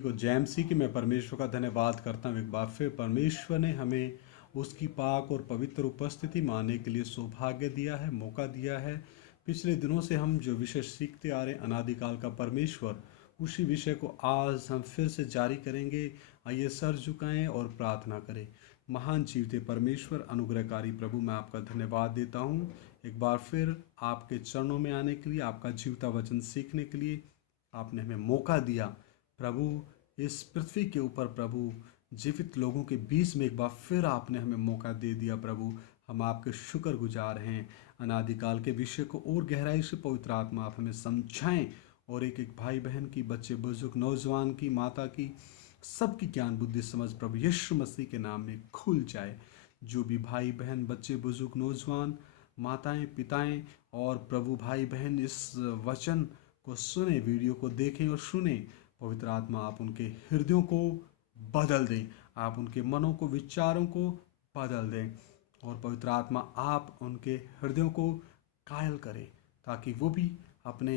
को जेएमसी की मैं परमेश्वर का धन्यवाद करता हूँ। एक बार फिर परमेश्वर ने हमें उसकी पाक और पवित्र उपस्थिति में आने के लिए सौभाग्य दिया है, मौका दिया है। पिछले दिनों से हम जो विषय सीखते आ रहे हैं अनादिकाल का परमेश्वर, उसी विषय को आज हम फिर से जारी करेंगे। आइए सर झुकाएं और प्रार्थना करें। महान जीवते परमेश्वर, अनुग्रहकारी प्रभु, मैं आपका धन्यवाद देता हूँ एक बार फिर आपके चरणों में आने के लिए, आपका जीवता वचन सीखने के लिए आपने हमें मौका दिया। प्रभु, इस पृथ्वी के ऊपर प्रभु जीवित लोगों के बीच में एक बार फिर आपने हमें मौका दे दिया। प्रभु, हम आपके शुक्रगुजार हैं। अनादिकाल के विषय को और गहराई से पवित्र आत्मा आप हमें समझाएं और एक एक भाई बहन की, बच्चे बुजुर्ग, नौजवान की, माता की, सबकी ज्ञान बुद्धि समझ प्रभु यीशु मसीह के नाम में खुल जाए। जो भी भाई बहन, बच्चे बुजुर्ग, नौजवान, माताएं, पिताएं और प्रभु भाई बहन इस वचन को सुने, वीडियो को देखें और सुने, पवित्र आत्मा आप उनके हृदयों को बदल दें, आप उनके मनों को, विचारों को बदल दें और पवित्र आत्मा आप उनके हृदयों को कायल करें ताकि वो भी अपने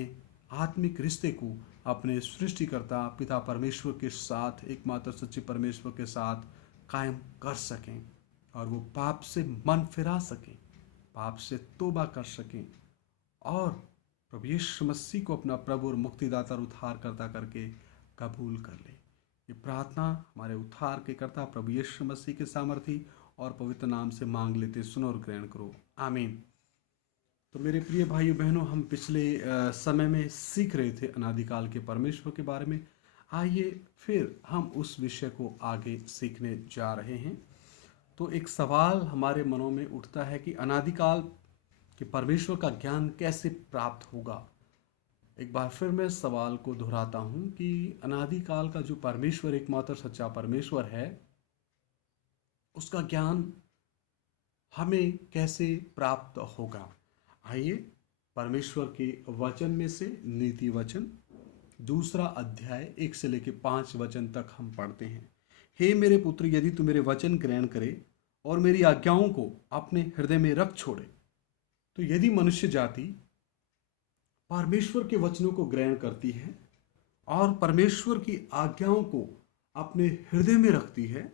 आत्मिक रिश्ते को अपने सृष्टिकर्ता पिता परमेश्वर के साथ, एकमात्र सच्चे परमेश्वर के साथ कायम कर सकें और वो पाप से मन फिरा सकें, पाप से तौबा कर सकें और प्रभु यीशु मसीह को अपना प्रभु और मुक्तिदाता और उद्धारकर्ता करके कबूल कर ले। ये प्रार्थना हमारे उद्धार के कर्ता प्रभु यीशु मसीह के सामर्थी और पवित्र नाम से मांग लेते, सुनो और ग्रहण करो, आमीन। तो मेरे प्रिय भाइयों बहनों, हम पिछले समय में सीख रहे थे अनादिकाल के परमेश्वर के बारे में। आइए फिर हम उस विषय को आगे सीखने जा रहे हैं। तो एक सवाल हमारे मनों में उठता है कि अनादिकाल के परमेश्वर का ज्ञान कैसे प्राप्त होगा। एक बार फिर मैं सवाल को दोहराता हूं कि अनादिकाल का जो परमेश्वर, एकमात्र सच्चा परमेश्वर है, उसका ज्ञान हमें कैसे प्राप्त होगा। आइए परमेश्वर के वचन में से नीति वचन 2 अध्याय 1 से लेकर 5 वचन तक हम पढ़ते हैं। हे मेरे पुत्र, यदि तू मेरे वचन ग्रहण करे और मेरी आज्ञाओं को अपने हृदय में रख छोड़े, तो यदि मनुष्य जाति परमेश्वर के वचनों को ग्रहण करती है और परमेश्वर की आज्ञाओं को अपने हृदय में रखती है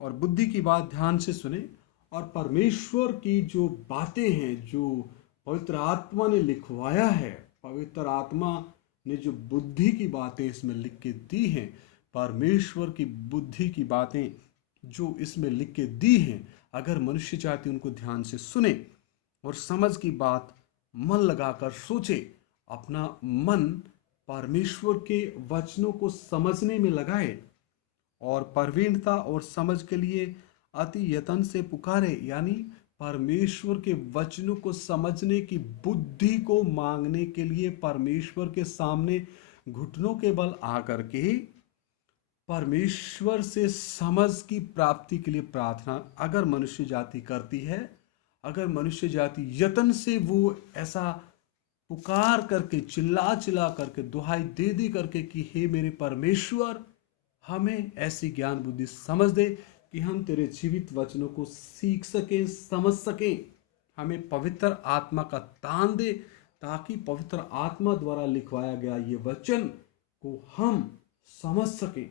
और बुद्धि की बात ध्यान से सुने और परमेश्वर की जो बातें हैं, जो पवित्र आत्मा ने लिखवाया है, पवित्र आत्मा ने जो बुद्धि की बातें इसमें लिख के दी हैं, परमेश्वर की बुद्धि की बातें जो इसमें लिख के दी हैं, अगर मनुष्य जाति उनको ध्यान से सुने और समझ की बात मन लगाकर सोचे, अपना मन परमेश्वर के वचनों को समझने में लगाए और प्रवीणता और समझ के लिए अति यत्न से पुकारे, यानी परमेश्वर के वचनों को समझने की बुद्धि को मांगने के लिए परमेश्वर के सामने घुटनों के बल आकर के परमेश्वर से समझ की प्राप्ति के लिए प्रार्थना अगर मनुष्य जाति करती है, अगर मनुष्य जाति यत्न से वो ऐसा पुकार करके, चिल्ला चिल्ला करके, दुहाई दे दे करके कि हे मेरे परमेश्वर, हमें ऐसी ज्ञान बुद्धि समझ दे कि हम तेरे जीवित वचनों को सीख सकें, समझ सकें, हमें पवित्र आत्मा का दान दे ताकि पवित्र आत्मा द्वारा लिखवाया गया ये वचन को हम समझ सकें।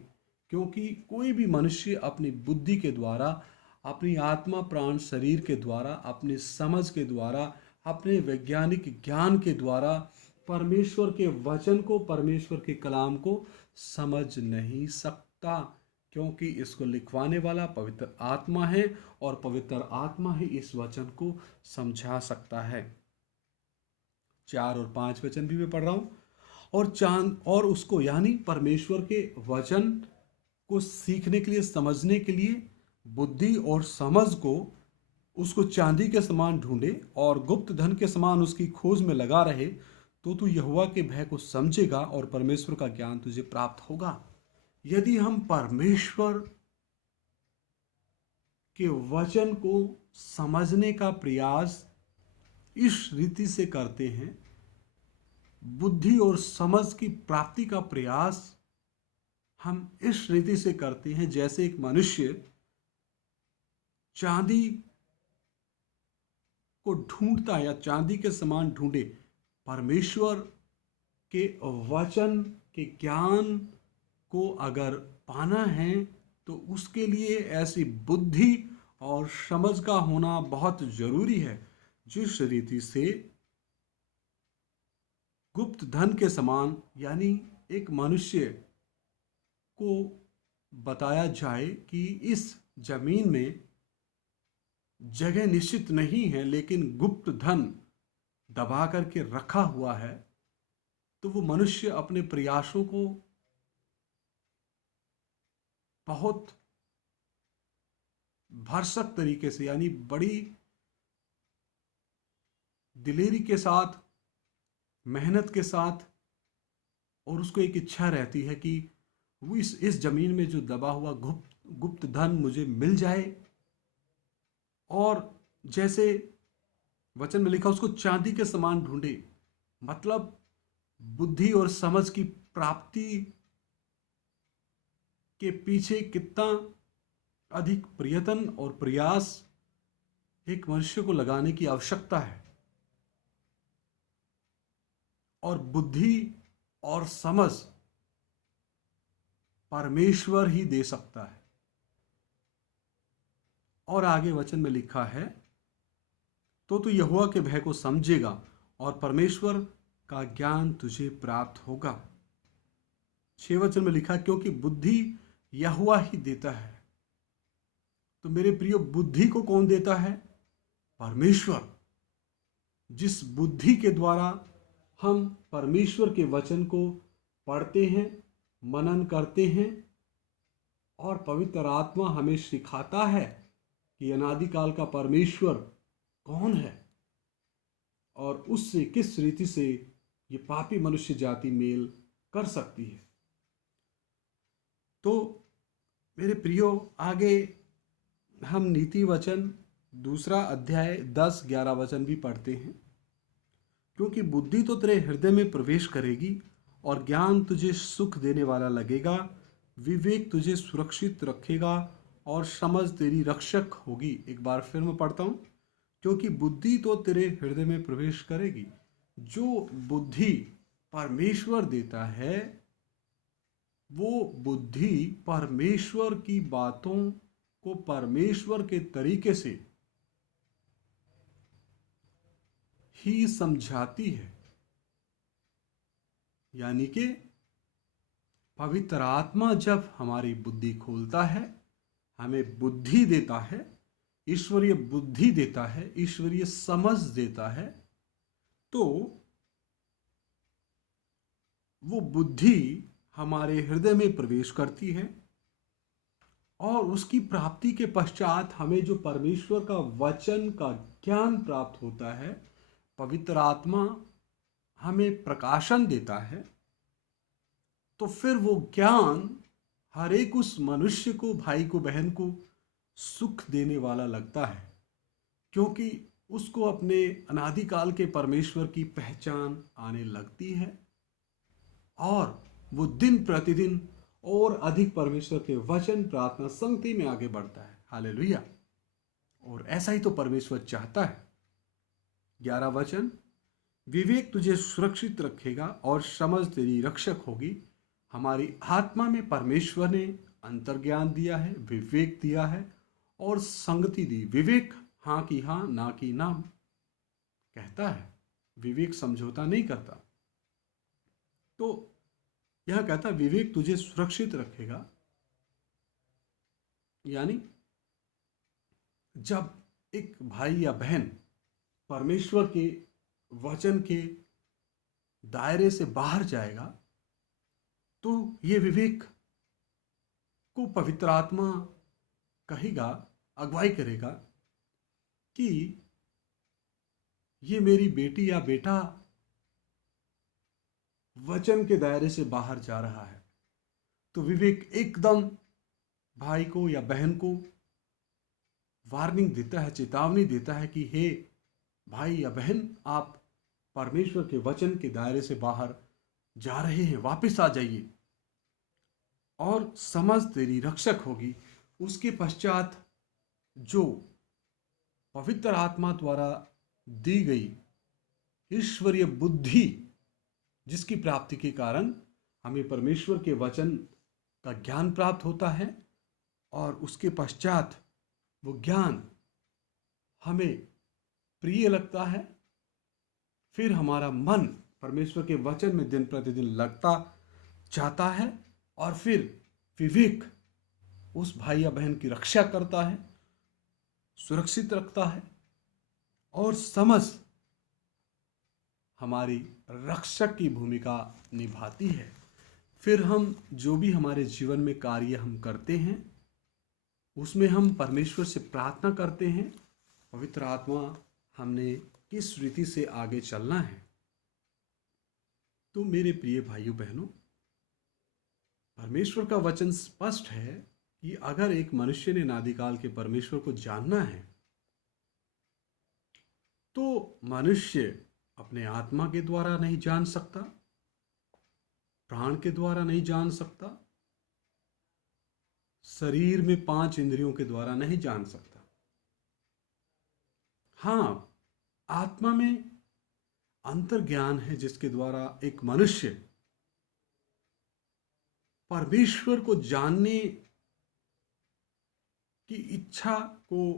क्योंकि कोई भी मनुष्य अपनी बुद्धि के द्वारा, अपनी आत्मा प्राण शरीर के द्वारा, अपनी समझ के द्वारा, अपने वैज्ञानिक ज्ञान के द्वारा परमेश्वर के वचन को, परमेश्वर के कलाम को समझ नहीं सकता, क्योंकि इसको लिखवाने वाला पवित्र आत्मा है और पवित्र आत्मा ही इस वचन को समझा सकता है। 4 और 5 वचन भी मैं पढ़ रहा हूँ। और चांद और उसको, यानी परमेश्वर के वचन को सीखने के लिए, समझने के लिए बुद्धि और समझ को उसको चांदी के समान ढूंढे और गुप्त धन के समान उसकी खोज में लगा रहे, तो तू यहोवा के भय को समझेगा और परमेश्वर का ज्ञान तुझे प्राप्त होगा। यदि हम परमेश्वर के वचन को समझने का प्रयास इस रीति से करते हैं, बुद्धि और समझ की प्राप्ति का प्रयास हम इस रीति से करते हैं जैसे एक मनुष्य चांदी को ढूंढता है या चांदी के समान ढूंढे, परमेश्वर के वचन के ज्ञान को अगर पाना है तो उसके लिए ऐसी बुद्धि और समझ का होना बहुत जरूरी है जिस रीति से गुप्त धन के समान, यानी एक मनुष्य को बताया जाए कि इस जमीन में जगह निश्चित नहीं है लेकिन गुप्त धन दबा करके रखा हुआ है, तो वो मनुष्य अपने प्रयासों को बहुत भरसक तरीके से, यानी बड़ी दिलेरी के साथ, मेहनत के साथ, और उसको एक इच्छा रहती है कि वो इस जमीन में जो दबा हुआ गुप्त धन मुझे मिल जाए, और जैसे वचन में लिखा उसको चांदी के समान ढूंढे। मतलब बुद्धि और समझ की प्राप्ति के पीछे कितना अधिक प्रयत्न और प्रयास एक मनुष्य को लगाने की आवश्यकता है, और बुद्धि और समझ परमेश्वर ही दे सकता है। और आगे वचन में लिखा है, तो तू यहोवा के भय को समझेगा और परमेश्वर का ज्ञान तुझे प्राप्त होगा। 6 वचन में लिखा, क्योंकि बुद्धि यहोवा ही देता है। तो मेरे प्रियो, बुद्धि को कौन देता है? परमेश्वर। जिस बुद्धि के द्वारा हम परमेश्वर के वचन को पढ़ते हैं, मनन करते हैं, और पवित्र आत्मा हमें सिखाता है कि अनादिकाल का परमेश्वर कौन है और उससे किस रीति से ये पापी मनुष्य जाति मेल कर सकती है। तो मेरे प्रियो, आगे हम नीति वचन 2 अध्याय 10-11 वचन भी पढ़ते हैं। क्योंकि बुद्धि तो तेरे हृदय में प्रवेश करेगी और ज्ञान तुझे सुख देने वाला लगेगा, विवेक तुझे सुरक्षित रखेगा और समझ तेरी रक्षक होगी। एक बार फिर मैं पढ़ता हूँ, क्योंकि बुद्धि तो तेरे हृदय में प्रवेश करेगी। जो बुद्धि परमेश्वर देता है, वो बुद्धि परमेश्वर की बातों को परमेश्वर के तरीके से ही समझाती है। यानी कि पवित्र आत्मा जब हमारी बुद्धि खोलता है, हमें बुद्धि देता है, ईश्वरीय बुद्धि देता है, ईश्वरीय समझ देता है, तो वो बुद्धि हमारे हृदय में प्रवेश करती है, और उसकी प्राप्ति के पश्चात हमें जो परमेश्वर का वचन का ज्ञान प्राप्त होता है, पवित्र आत्मा हमें प्रकाशन देता है। तो फिर वो ज्ञान हर एक उस मनुष्य को, भाई को, बहन को सुख देने वाला लगता है, क्योंकि उसको अपने अनादिकाल के परमेश्वर की पहचान आने लगती है, और वो दिन प्रतिदिन और अधिक परमेश्वर के वचन, प्रार्थना, संगति में आगे बढ़ता है। हालेलुया। और ऐसा ही तो परमेश्वर चाहता है। 11 वचन, विवेक तुझे सुरक्षित रखेगा और समझ तेरी रक्षक होगी। हमारी आत्मा में परमेश्वर ने अंतर्ज्ञान दिया है, विवेक दिया है और संगति दी। विवेक हाँ की हाँ, ना की ना कहता है। विवेक समझौता नहीं करता। तो यह कहता, विवेक तुझे सुरक्षित रखेगा। यानी जब एक भाई या बहन परमेश्वर के वचन के दायरे से बाहर जाएगा, तो ये विवेक को पवित्र आत्मा कहेगा, अगुवाई करेगा कि ये मेरी बेटी या बेटा वचन के दायरे से बाहर जा रहा है। तो विवेक एकदम भाई को या बहन को वार्निंग देता है, चेतावनी देता है कि हे भाई या बहन, आप परमेश्वर के वचन के दायरे से बाहर जा रहे हैं, वापस आ जाइए और समझ तेरी रक्षक होगी। उसके पश्चात जो पवित्र आत्मा द्वारा दी गई ईश्वरीय बुद्धि, जिसकी प्राप्ति के कारण हमें परमेश्वर के वचन का ज्ञान प्राप्त होता है और उसके पश्चात वो ज्ञान हमें प्रिय लगता है। फिर हमारा मन परमेश्वर के वचन में दिन प्रतिदिन लगता जाता है और फिर विवेक उस भाई या बहन की रक्षा करता है, सुरक्षित रखता है और समझ हमारी रक्षक की भूमिका निभाती है। फिर हम जो भी हमारे जीवन में कार्य हम करते हैं उसमें हम परमेश्वर से प्रार्थना करते हैं, पवित्र आत्मा हमने किस रीति से आगे चलना है। तो मेरे प्रिय भाइयों बहनों, परमेश्वर का वचन स्पष्ट है कि अगर एक मनुष्य ने नादिकाल के परमेश्वर को जानना है तो मनुष्य अपने आत्मा के द्वारा नहीं जान सकता, प्राण के द्वारा नहीं जान सकता, शरीर में 5 इंद्रियों के द्वारा नहीं जान सकता। हाँ, आत्मा में अंतर्ज्ञान है जिसके द्वारा एक मनुष्य परमेश्वर को जानने की इच्छा को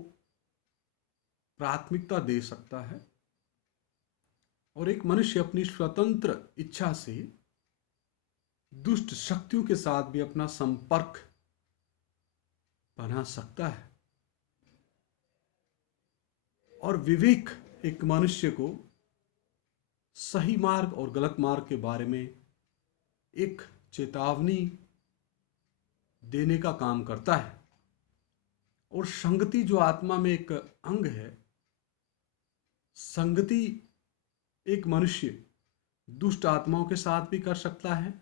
प्राथमिकता दे सकता है और एक मनुष्य अपनी स्वतंत्र इच्छा से दुष्ट शक्तियों के साथ भी अपना संपर्क बना सकता है। और विवेक एक मनुष्य को सही मार्ग और गलत मार्ग के बारे में एक चेतावनी देने का काम करता है। और संगति जो आत्मा में एक अंग है, संगति एक मनुष्य दुष्ट आत्माओं के साथ भी कर सकता है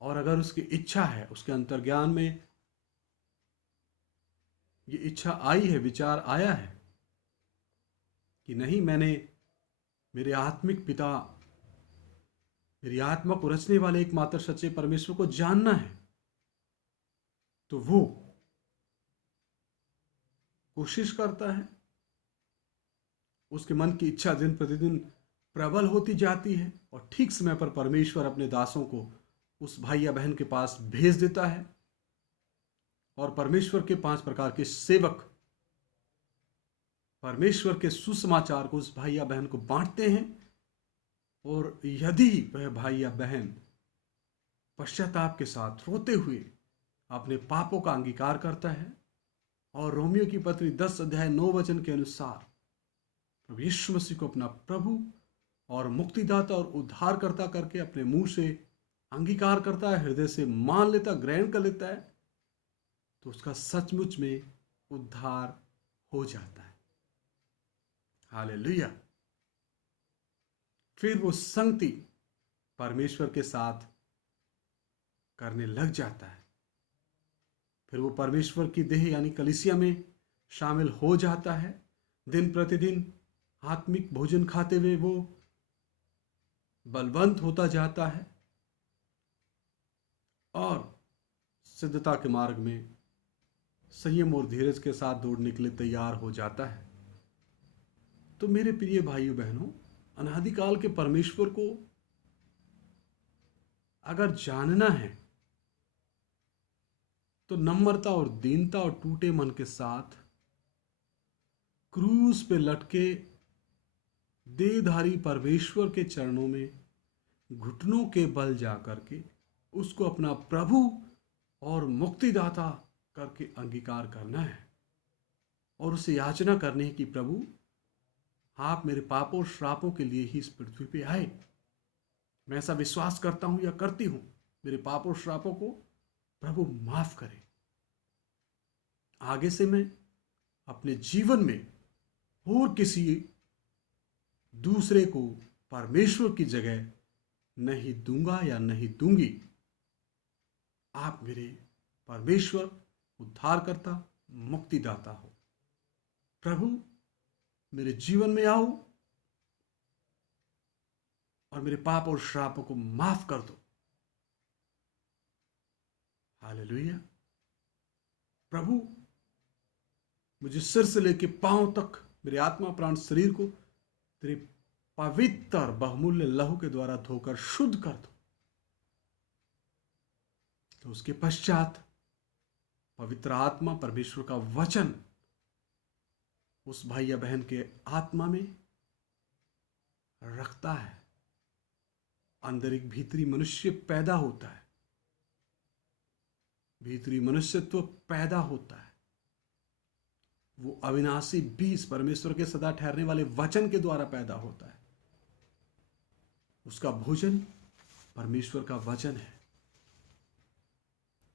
और अगर उसकी इच्छा है, उसके अंतर्ज्ञान में ये इच्छा आई है, विचार आया है कि नहीं, मैंने मेरे आत्मिक पिता, मेरी आत्मा को रचने वाले एकमात्र सच्चे परमेश्वर को जानना है, तो वो कोशिश करता है। उसके मन की इच्छा दिन प्रतिदिन प्रबल होती जाती है और ठीक समय पर परमेश्वर अपने दासों को उस भाई या बहन के पास भेज देता है और परमेश्वर के 5 प्रकार के सेवक परमेश्वर के सुसमाचार को उस भाई या बहन को बांटते हैं। और यदि वह भाई या बहन पश्चाताप के साथ रोते हुए अपने पापों का अंगीकार करता है और रोमियो की पत्री 10 अध्याय 9 वचन के अनुसार प्रभु यीशु मसीह को अपना प्रभु और मुक्तिदाता और उद्धारकर्ता करके अपने मुंह से अंगीकार करता है, हृदय से मान लेता, ग्रहण कर लेता है, तो उसका सचमुच में उद्धार हो जाता है। हालेलुया। फिर वो संगति परमेश्वर के साथ करने लग जाता है। फिर वो परमेश्वर की देह यानी कलीसिया में शामिल हो जाता है। दिन प्रतिदिन आत्मिक भोजन खाते हुए वो बलवंत होता जाता है और सिद्धता के मार्ग में संयम और धीरज के साथ दौड़ने के लिए तैयार हो जाता है। तो मेरे प्रिय भाइयों बहनों, अनादिकाल के परमेश्वर को अगर जानना है तो नम्रता और दीनता और टूटे मन के साथ क्रूस पे लटके देहधारी परमेश्वर के चरणों में घुटनों के बल जाकर के उसको अपना प्रभु और मुक्तिदाता करके अंगीकार करना है और उसे याचना करनी है कि प्रभु, आप मेरे पापों और श्रापों के लिए ही इस पृथ्वी पे आए। मैं ऐसा विश्वास करता हूं या करती हूं, मेरे पापों और श्रापों को प्रभु माफ करे। आगे से मैं अपने जीवन में और किसी दूसरे को परमेश्वर की जगह नहीं दूंगा या नहीं दूंगी। आप मेरे परमेश्वर, उद्धारकर्ता, मुक्तिदाता हो। प्रभु, मेरे जीवन में आओ और मेरे पाप और श्रापों को माफ कर दो। हालेलुया। प्रभु, मुझे सिर से लेके पांव तक मेरे आत्मा, प्राण, शरीर को तेरे पवित्र बहुमूल्य लहू के द्वारा धोकर शुद्ध कर दो। तो उसके पश्चात पवित्र आत्मा, परमेश्वर का वचन उस भाई या बहन के आत्मा में रखता है। अंदर एक भीतरी मनुष्य पैदा होता है, भीतरी मनुष्यत्व पैदा होता है। वो अविनाशी बीज परमेश्वर के सदा ठहरने वाले वचन के द्वारा पैदा होता है। उसका भोजन परमेश्वर का वचन है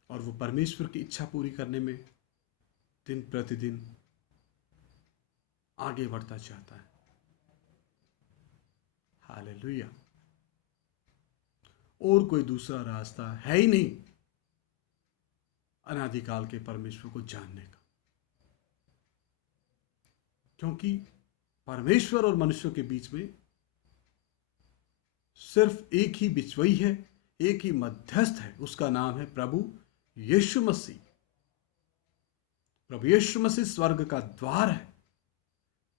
और वो परमेश्वर की इच्छा पूरी करने में दिन प्रतिदिन आगे बढ़ता चाहता है। हालेलुया। और कोई दूसरा रास्ता है ही नहीं अनादिकाल के परमेश्वर को जानने का, क्योंकि परमेश्वर और मनुष्य के बीच में सिर्फ एक ही बिचवई है, एक ही मध्यस्थ है। उसका नाम है प्रभु यीशु मसीह। प्रभु यीशु मसीह स्वर्ग का द्वार है।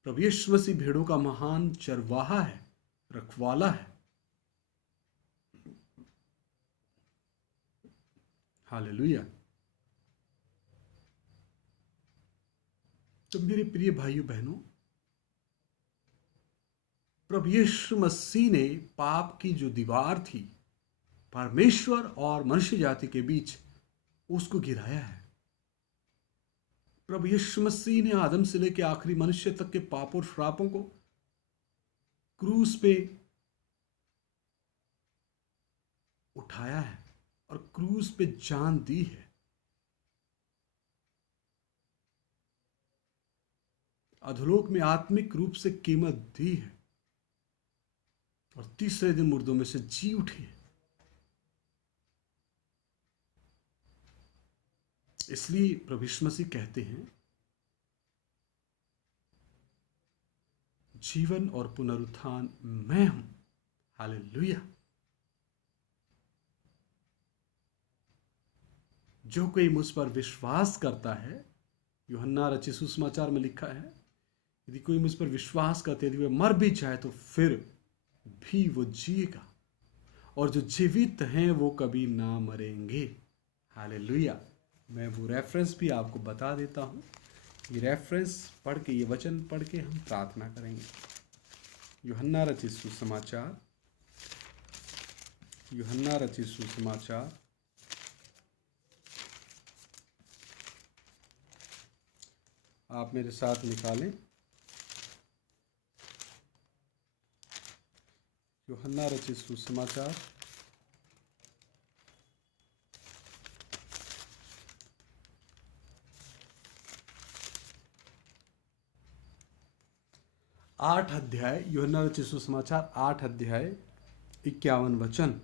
प्रभु यीशु मसीह भेड़ों का महान चरवाहा है, रखवाला है। हालेलुया। तो मेरे प्रिय भाइयों बहनों, प्रभु यीशु मसीह ने पाप की जो दीवार थी परमेश्वर और मनुष्य जाति के बीच, उसको गिराया है। प्रभु यीशु मसीह ने आदम से लेकर आखिरी मनुष्य तक के पाप और श्रापों को क्रूस पे उठाया है और क्रूस पे जान दी है। अधोलोक में आत्मिक रूप से कीमत दी है और तीसरे दिन मुर्दों में से जी उठे। इसलिए प्रभु यीशु मसीह कहते हैं, जीवन और पुनरुत्थान मैं हूं। हालेलुया। जो कोई मुझ पर विश्वास करता है, यूहन्ना रचित सुसमाचार में लिखा है, यदि कोई मुझ पर विश्वास करते, यदि वह मर भी जाए तो फिर भी वो जिएगा, और जो जीवित हैं वो कभी ना मरेंगे। हालेलुया। मैं वो रेफरेंस भी आपको बता देता हूँ। ये रेफरेंस पढ़ के, ये वचन पढ़ के हम प्रार्थना करेंगे। यूहन्ना रचित सुसमाचार, यूहन्ना रचित सुसमाचार आप मेरे साथ निकालें। यूहन्ना रचित सुसमाचार आठ अध्याय, यूहन्ना रचित सुसमाचार 8 अध्याय 51 वचन।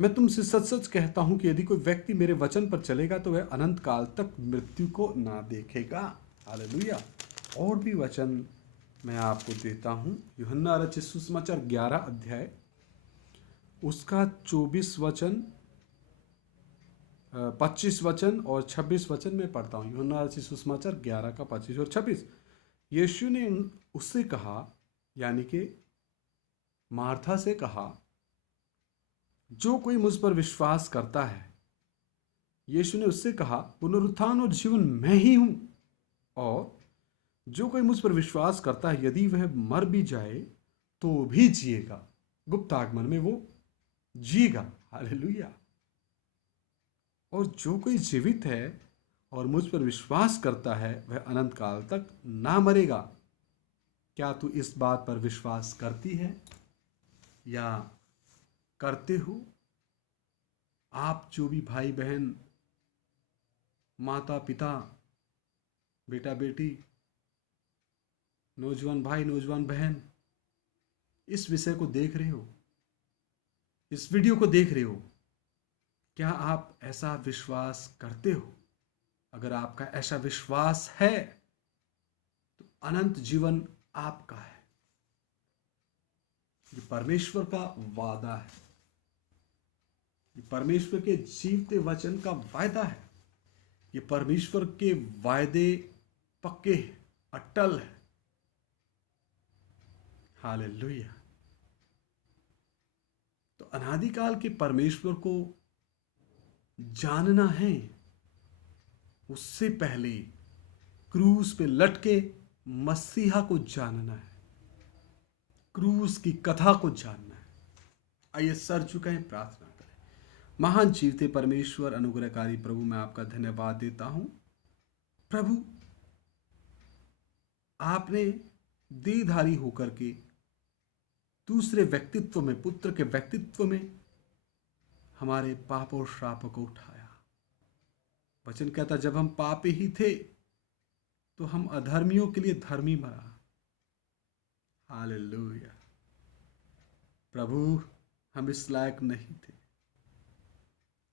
मैं तुमसे सच सच कहता हूं कि यदि कोई व्यक्ति मेरे वचन पर चलेगा तो वह अनंत काल तक मृत्यु को ना देखेगा। हालेलुया। और भी वचन मैं आपको देता हूं। यूहन्ना रचित सुसमाचार 11 अध्याय, उसका 24 वचन, 25 वचन और 26 वचन मैं पढ़ता हूं। यूहन्ना रचित सुसमाचार 11 का 25 और 26। यीशु ने उससे कहा, यानी कि मार्था से कहा, जो कोई मुझ पर विश्वास करता है। यीशु ने उससे कहा, पुनरुत्थान और जीवन मैं ही हूं, और जो कोई मुझ पर विश्वास करता है, यदि वह मर भी जाए तो भी जिएगा। गुप्त आगमन में वो जिएगा। हालेलुया। और जो कोई जीवित है और मुझ पर विश्वास करता है, वह अनंत काल तक ना मरेगा। क्या तू इस बात पर विश्वास करती है या करते हो? आप जो भी भाई बहन, माता पिता, बेटा बेटी, नौजवान भाई, नौजवान बहन, इस विषय को देख रहे हो, इस वीडियो को देख रहे हो, क्या आप ऐसा विश्वास करते हो? अगर आपका ऐसा विश्वास है तो अनंत जीवन आपका है। ये परमेश्वर का वादा है, ये परमेश्वर के जीवते वचन का वायदा है। ये परमेश्वर के वायदे पक्के हैं, अटल है। हालेलुया। तो अनादिकाल के परमेश्वर को जानना है, उससे पहले क्रूस पे लटके मसीहा को जानना है, क्रूस की कथा को जानना है। आइए सर झुकाएं, प्रार्थना करें। महान जीवते परमेश्वर, अनुग्रहकारी प्रभु, मैं आपका धन्यवाद देता हूं। प्रभु, आपने देहधारी होकर के दूसरे व्यक्तित्व में, पुत्र के व्यक्तित्व में हमारे पाप और श्राप को उठाया। वचन कहता, जब हम पापी ही थे तो हम अधर्मियों के लिए धर्मी मरा। हालेलुया। प्रभु, हम इस लायक नहीं थे।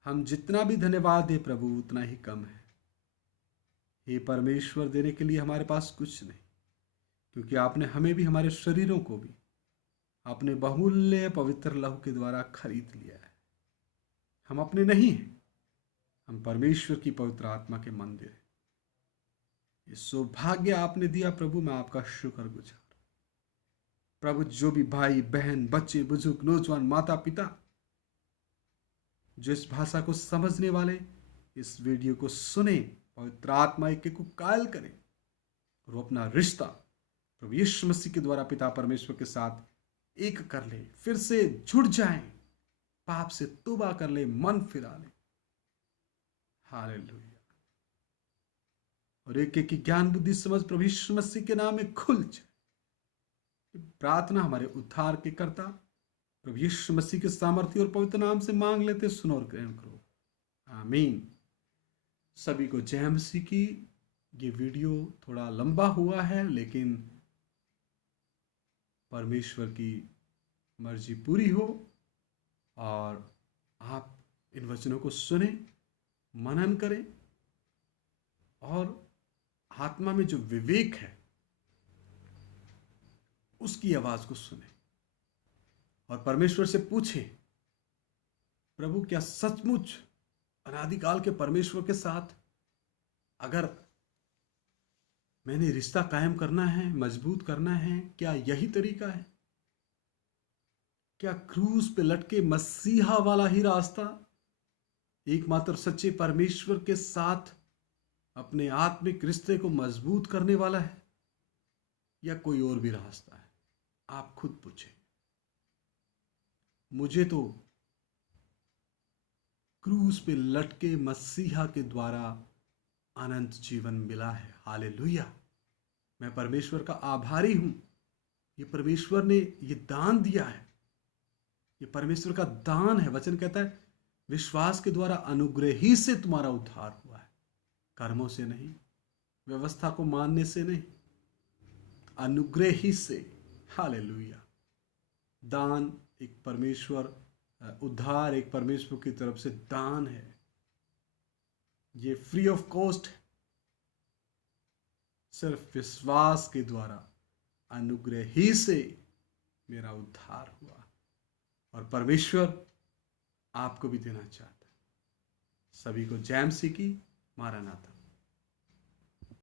हम जितना भी धन्यवाद दे प्रभु, उतना ही कम है। हे परमेश्वर, देने के लिए हमारे पास कुछ नहीं, क्योंकि आपने हमें भी, हमारे शरीरों को भी अपने बहुमूल्य पवित्र लहू के द्वारा खरीद लिया है। हम अपने नहीं हैं, हम परमेश्वर की पवित्र आत्मा के मंदिर हैं। ये सौभाग्य आपने दिया प्रभु, मैं आपका शुक्रगुजार। प्रभु, जो भी भाई बहन, बच्चे, बुजुर्ग, नौजवान, माता पिता जो इस भाषा को समझने वाले इस वीडियो को सुने, पवित्र आत्मा एक को कायल करे और वो अपना रिश्ता प्रभु यीशु मसीह के द्वारा पिता परमेश्वर के साथ एक कर ले, फिर से जुड़ जाएं, पाप से तौबा कर ले, मन फिरा ले। हालेलुया। और एक की ज्ञान बुद्धि समझ प्रभु यीशु मसीह के नाम में खुल जाए। प्रार्थना हमारे उद्धार के कर्ता प्रभु यीशु मसीह के सामर्थ्य और पवित्र नाम से मांग लेते, सुनो और ग्रहण करो। आमीन। सभी को जय मसीह की। ये वीडियो थोड़ा लंबा हुआ है, लेकिन परमेश्वर की मर्जी पूरी हो और आप इन वचनों को सुने, मनन करें और आत्मा में जो विवेक है उसकी आवाज को सुने और परमेश्वर से पूछे, प्रभु, क्या सचमुच अनादिकाल के परमेश्वर के साथ अगर मैंने रिश्ता कायम करना है, मजबूत करना है, क्या यही तरीका है? क्या क्रूस पे लटके मसीहा वाला ही रास्ता एकमात्र सच्चे परमेश्वर के साथ अपने आत्मिक रिश्ते को मजबूत करने वाला है, या कोई और भी रास्ता है? आप खुद पूछें। मुझे तो क्रूस पे लटके मसीहा के द्वारा अनंत जीवन मिला है। हालेलुया। मैं परमेश्वर का आभारी हूं। ये परमेश्वर ने ये दान दिया है, ये परमेश्वर का दान है। वचन कहता है, विश्वास के द्वारा अनुग्रह ही से तुम्हारा उद्धार हुआ है, कर्मों से नहीं, व्यवस्था को मानने से नहीं, अनुग्रह ही से। हालेलुया। दान एक परमेश्वर, उद्धार एक परमेश्वर की तरफ से दान है। ये फ्री ऑफ कॉस्ट, सिर्फ विश्वास के द्वारा अनुग्रह ही से मेरा उद्धार हुआ, और परमेश्वर आपको भी देना चाहता है। सभी को जय मसीह की। मारानाथा।